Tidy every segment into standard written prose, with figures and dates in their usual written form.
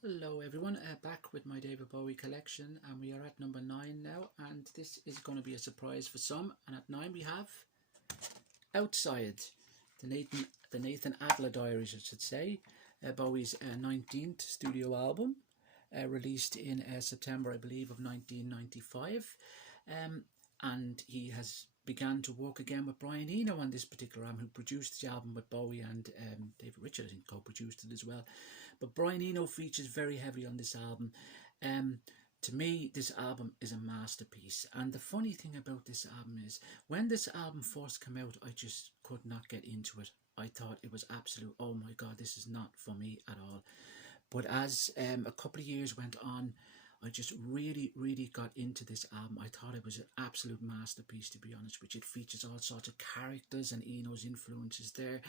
Hello everyone, back with my David Bowie collection, and we are at number 9 now, and this is going to be a surprise for some. And at 9 we have Outside, the Nathan Adler Diaries, I should say, Bowie's 19th studio album, released in September, I believe, of 1995. And he has began to work again with Brian Eno on this particular album, who produced the album with Bowie, and David Richard, I think, co-produced it as well. But Brian Eno features very heavily on this album. Um, to me, this album is a masterpiece. And the funny thing about this album is, when this album first came out, I just could not get into it. I thought it was absolute, oh my God, this is not for me at all. But as a couple of years went on, I just really got into this album. I thought it was an absolute masterpiece, to be honest with you. It features all sorts of characters and Eno's influences there.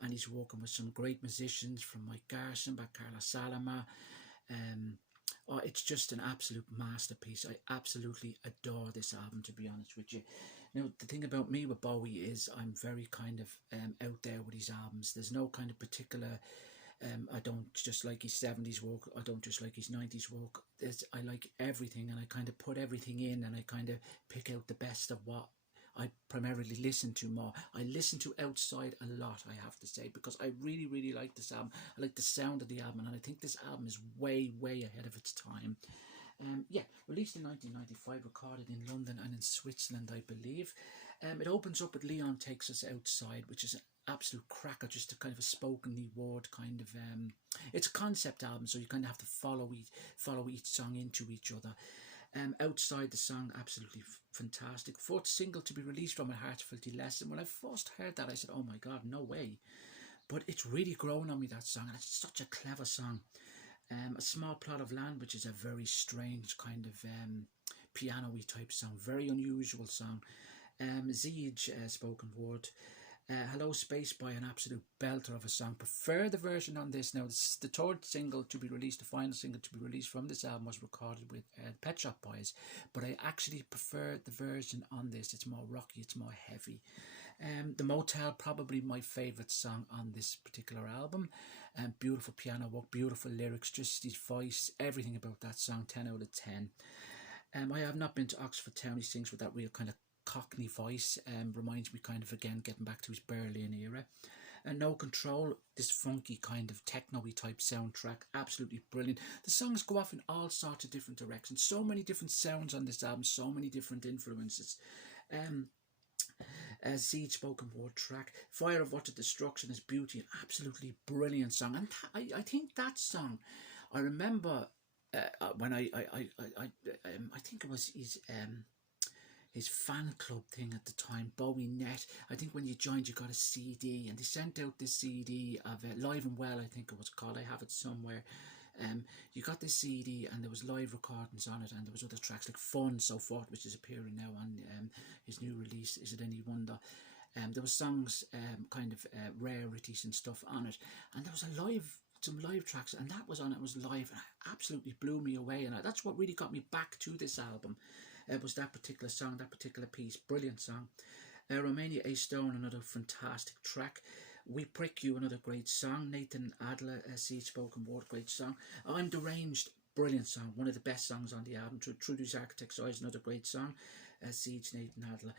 And he's working with some great musicians, from Mike Garson, back Carlos Salama. Oh, it's just an absolute masterpiece. I absolutely adore this album, to be honest with you. Now, the thing about me with Bowie is I'm very kind of out there with his albums. There's no kind of particular... I don't just like his 70s work. I don't just like his 90s work. I like everything, and I kind of put everything in, and I kind of pick out the best of what I primarily listen to more. I listen to Outside a lot, I have to say, because I really like this album. I like the sound of the album, and I think this album is way ahead of its time. Yeah, released in 1995, recorded in London and in Switzerland, I believe. It opens up with Leon Takes Us Outside, which is an absolute cracker, just a kind of a spoken word kind of... it's a concept album, so you kind of have to follow each song into each other. Outside, the song, absolutely fantastic. Fourth single to be released from A Heartfelt Lesson. When I first heard that, I said, oh my God, no way. But it's really grown on me, that song. It's such a clever song. A Small Plot of Land, which is a very strange kind of piano-y type song. Very unusual song. Siege, spoken word. Hello Space Boy, an absolute belter of a song. Prefer the version on this. Now, this is the third single to be released. The final single to be released from this album was recorded with Pet Shop Boys, but I actually prefer the version on this. It's more rocky, it's more heavy. The Motel, probably my favourite song on this particular album. Beautiful piano work, beautiful lyrics, just his voice, everything about that song, 10 out of 10. I have not been to Oxford Town. He sings with that real kind of Cockney voice. Reminds me kind of, again, getting back to his Berlin era. And No Control, this funky kind of techno-y type soundtrack, absolutely brilliant. The songs go off in all sorts of different directions. So many different sounds on this album, so many different influences. Siege, spoken word track. Fire of Utter Destruction is beauty, an absolutely brilliant song. And I think that song, I remember when I think it was his fan club thing at the time, Bowie Net. I think when you joined, you got a CD, and they sent out this CD of Live and Well, I think it was called. I have it somewhere. You got this CD, and there was live recordings on it, and there was other tracks like Fun, So Forth, which is appearing now on his new release, Is It Any Wonder? There was songs, kind of rarities and stuff on it, and there was some live tracks, and that was on it, was live, and it absolutely blew me away, and that's what really got me back to this album. Was that particular song, that particular piece. Brilliant song. Romania, A Stone, another fantastic track. We Prick You, another great song. Nathan Adler, Siege, spoken word, great song. I'm Deranged, brilliant song. One of the best songs on the album. Trudy's Architect's Eyes, another great song. Siege, Nathan Adler.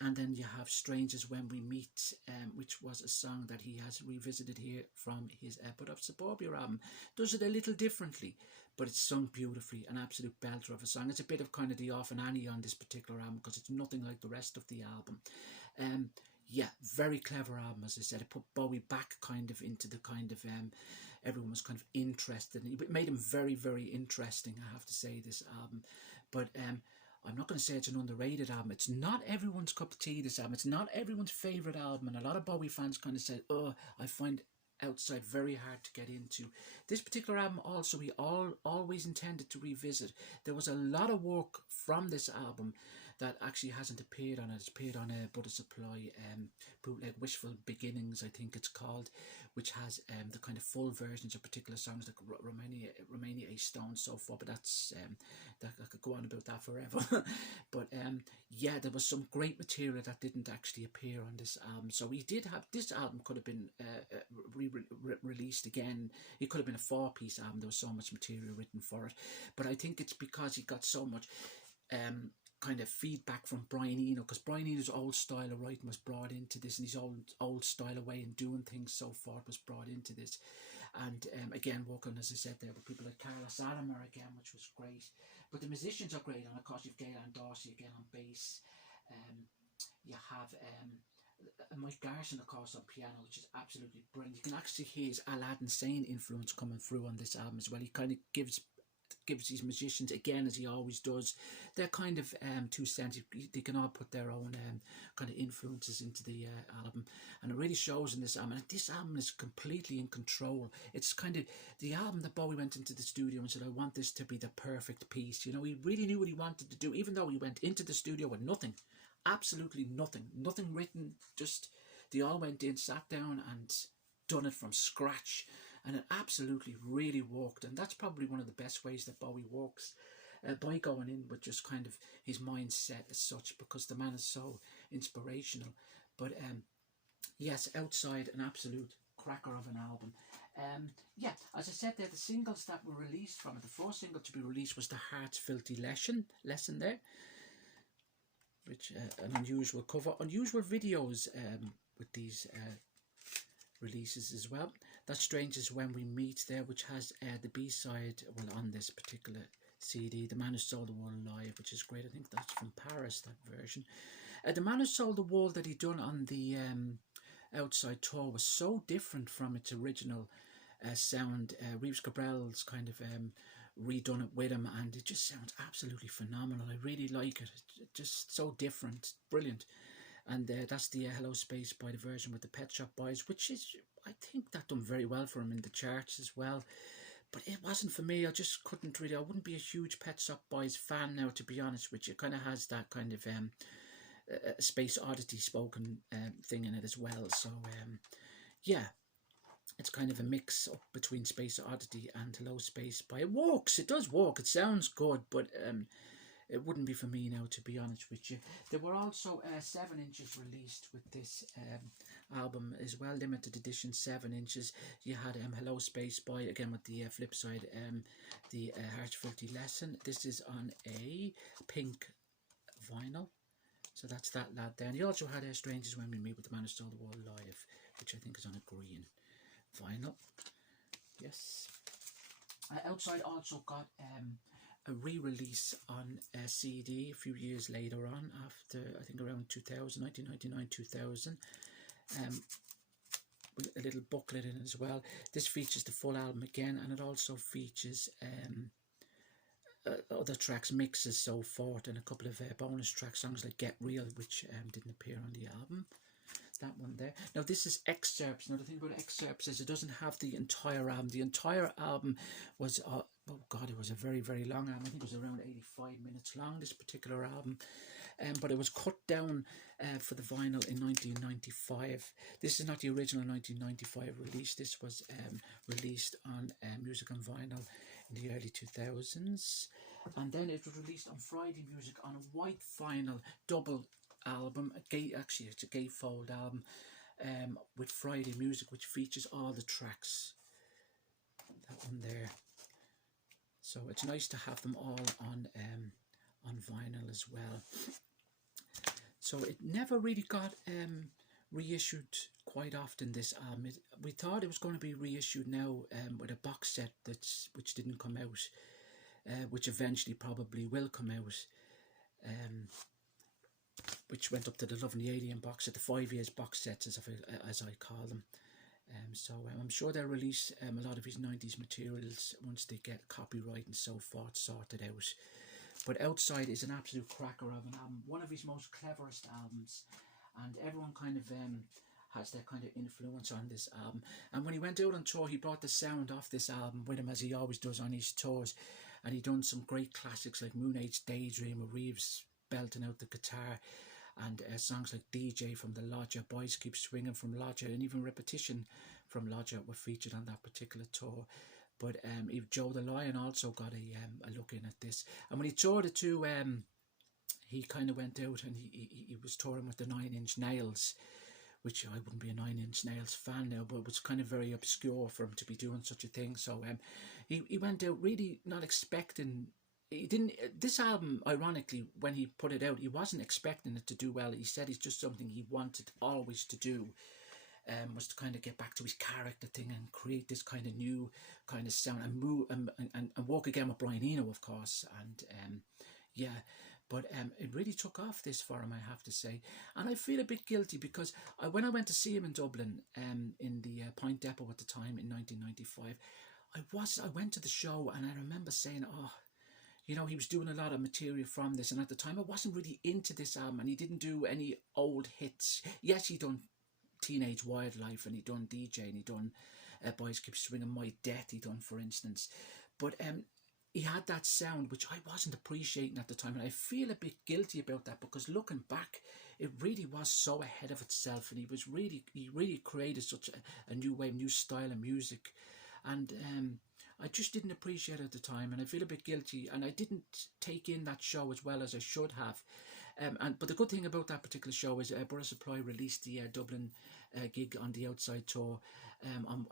And then you have Strangers When We Meet, which was a song that he has revisited here from his Put Up Suburbia album. Does it a little differently, but it's sung beautifully, an absolute belter of a song. It's a bit of kind of the Off and Annie on this particular album, because it's nothing like the rest of the album. Yeah, very clever album, as I said. It put Bowie back kind of into the kind of, everyone was kind of interested. It made him very interesting, I have to say, this album. But I'm not going to say it's an underrated album. It's not everyone's cup of tea, this album. It's not everyone's favourite album. And a lot of Bowie fans kind of said, oh, I find Outside very hard to get into. This particular album also he always intended to revisit. There was a lot of work from this album that actually hasn't appeared on it. It's appeared on a Butter Supply bootleg Wishful Beginnings, I think it's called, which has the kind of full versions of particular songs like Romania A Stone, so far. But that's that I could go on about that forever. But yeah, there was some great material that didn't actually appear on this album. So we did have, this album could have been released again. It could have been a 4-piece album. There was so much material written for it. But I think it's because he got so much kind of feedback from Brian Eno, because Brian Eno's old style of writing was brought into this, and his old style of way in doing things so forth was brought into this. And again, working, as I said there, with people like Carlos Alomar again, which was great. But the musicians are great, and of course you've Gaylan Dorsey again on bass. You have Mike Garson, of course, on piano, which is absolutely brilliant. You can actually hear his Aladdin Sane influence coming through on this album as well. He kind of gives these musicians, again, as he always does, they're kind of 2 cents. They can all put their own kind of influences into the album, and it really shows in this album. And this album is completely in control. It's kind of the album that Bowie went into the studio and said, I want this to be the perfect piece. You know, he really knew what he wanted to do, even though he went into the studio with nothing, absolutely nothing written. Just they all went in, sat down and done it from scratch. And it absolutely really worked. And that's probably one of the best ways that Bowie works, by going in with just kind of his mindset as such, because the man is so inspirational. But yes, Outside, an absolute cracker of an album. Yeah, as I said there, the singles that were released from it, the first single to be released was The Heart's Filthy Lesson there, which an unusual cover, unusual videos with these releases as well. That Strange Is When We Meet there, which has the B-side, well, on this particular CD, The Man Who Sold the World Live, which is great. I think that's from Paris, that version. The Man Who Sold the World that he done on the Outside tour was so different from its original sound. Reeves Gabrel's kind of redone it with him, and it just sounds absolutely phenomenal. I really like it. It's just so different, brilliant. And that's the Hello Space Boy, the version with the Pet Shop Boys, which is, I think that done very well for him in the charts as well. But it wasn't for me. I just couldn't really, I wouldn't be a huge Pet Shop Boys fan now, to be honest with you. It kind of has that kind of Space Oddity spoken thing in it as well. So yeah, it's kind of a mix up between Space Oddity and Hello Space Boy. It works, it does work, it sounds good, but it wouldn't be for me now, to be honest with you. There were also 7 inches released with this album as well, limited edition 7 inches. You had Hello Space Boy, again with the flip side, the Heart's Filthy Lesson. This is on a pink vinyl, so that's that lad there. And he also had Strangers When We Meet with the Man Who Stole the World Live, which I think is on a green vinyl. Yes. Outside also got a re-release on a CD a few years later on, after I think around 2000, 1999, 2000, with a little booklet in it as well. This features the full album again, and it also features other tracks, mixes, so forth, and a couple of bonus track songs like Get Real, which didn't appear on the album. That one there. Now this is excerpts. Now the thing about excerpts is it doesn't have the entire album. The entire album was oh god, it was a very, very long album. I think it was around 85 minutes long, this particular album, but it was cut down for the vinyl in 1995. This is not the original 1995 release. This was released on Music on Vinyl in the early 2000s, and then it was released on Friday Music on a white vinyl double album. Actually it's a gatefold album with Friday Music, which features all the tracks. That one there. So it's nice to have them all on vinyl as well. So it never really got reissued quite often, this album. We thought it was going to be reissued now with a box set which didn't come out, which eventually probably will come out, which went up to the Love and the Alien box set, the 5 years box sets as I call them. So I'm sure they'll release a lot of his 90s materials once they get copyright and so forth sorted out. But Outside is an absolute cracker of an album, one of his most cleverest albums, and everyone kind of has their kind of influence on this album. And when he went out on tour, he brought the sound off this album with him, as he always does on his tours, and he done some great classics like Moon Age Daydream, a Reeves belting out the guitar, and songs like DJ from the Lodger, Boys Keep Swinging from Lodger, and even Repetition from Lodger were featured on that particular tour. But Joe the Lion also got a look in at this. And when he toured it too, he kind of went out and he was touring with the 9 Inch Nails, which I wouldn't be a 9 Inch Nails fan now, but it was kind of very obscure for him to be doing such a thing. So he went out really not expecting. He didn't. This album, ironically, when he put it out, he wasn't expecting it to do well. He said it's just something he wanted always to do, was to kind of get back to his character thing and create this kind of new kind of sound and move and walk again with Brian Eno, of course, and yeah. But it really took off this for him, I have to say. And I feel a bit guilty because when I went to see him in Dublin, in the Point Depot at the time in 1995, I went to the show and I remember saying, oh, you know, he was doing a lot of material from this, and at the time I wasn't really into this album, and he didn't do any old hits. Yes, he done Teenage Wildlife, and he done DJ, and he done Boys Keep Swinging, My Death, he done, for instance. But he had that sound which I wasn't appreciating at the time, and I feel a bit guilty about that, because looking back, it really was so ahead of itself, and he really created such a new way, new style of music, and I just didn't appreciate it at the time, and I feel a bit guilty, and I didn't take in that show as well as I should have. But the good thing about that particular show is Butter Supply released the Dublin gig on the Outside tour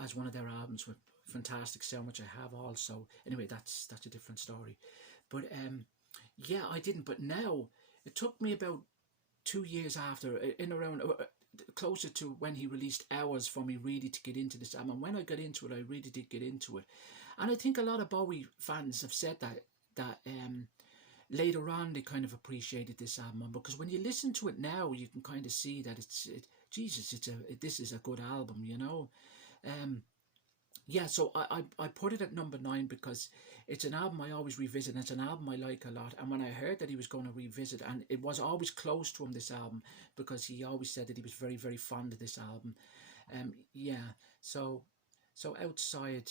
as one of their albums with fantastic sound, which I have also. Anyway, that's a different story. But yeah, I didn't. But now it took me about 2 years after, in around closer to when he released Hours, for me really to get into this album. And when I got into it, I really did get into it. And I think a lot of Bowie fans have said that later on they kind of appreciated this album, because when you listen to it now, you can kind of see that this is a good album, you know. Yeah, so I put it at number 9 because it's an album I always revisit, and it's an album I like a lot. And when I heard that he was going to revisit, and it was always close to him, this album, because he always said that he was very, very fond of this album. Yeah, so Outside,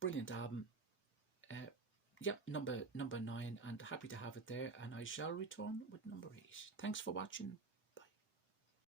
brilliant album. Yep, number 9, and happy to have it there. And I shall return with number 8. Thanks for watching.